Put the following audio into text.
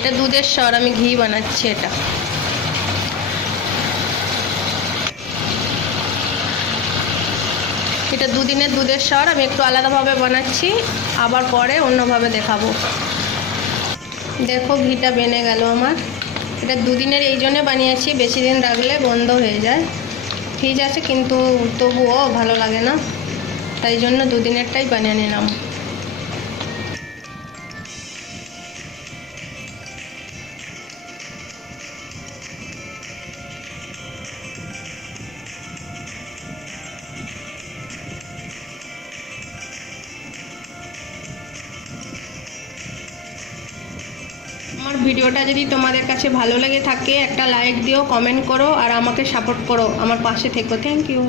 এটা দুধের সর, আমি ঘি বানাচ্ছি। এটা দুদিনের দুধের সর, আমি একটু আলাদাভাবে বানাচ্ছি, আবার পরে অন্যভাবে দেখাবো। দেখো ঘিটা বেনে গেল আমার। এটা দুদিনের এই জন্যে বানিয়েছি, বেশি দিন রাখলে বন্ধ হয়ে যায়। ফ্রিজ আছে কিন্তু তবুও ভালো লাগে না, তাই জন্য দুদিনেরটাই বানিয়ে নিলাম। আমার ভিডিওটা যদি তোমাদের কাছে ভালো লেগে থাকে একটা লাইক দিও, কমেন্ট করো আর আমাকে সাপোর্ট করো, আমার পাশে থেকো। Thank you.